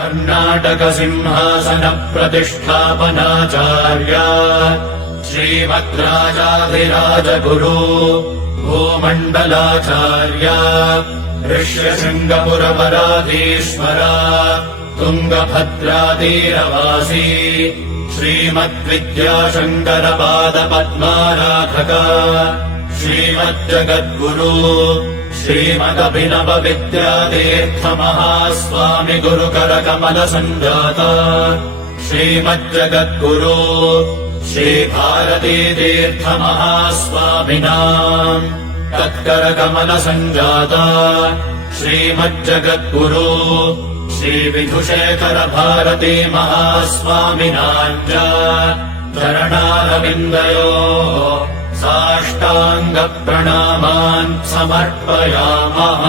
कर्णाटक सिंहासन प्रतिष्ठापनाचार्य श्रीमद्राजाधिराज गुरु भूमण्डलाचार्य ऋष्यशृङ्गपुरपराधीश्वर तुङ्गभद्रातीरवासी श्रीमद्विद्याशङ्करपादपद्माराधक श्रीमज्जगद्गुरु श्रीमदभिनव विद्यातीर्थमहास्वामि गुरुकरकमलसञ्जाता श्रीमज्जगद्गुरु श्रीभारतीतीर्थमहास्वामिनाम् तत्करकमलसञ्जाता श्रीमज्जगद्गुरु श्रीविधुशेखर भारती महास्वामिनाम् च चरणारविन्दयोः साष्टाङ्गप्रणामान् समर्पयामः।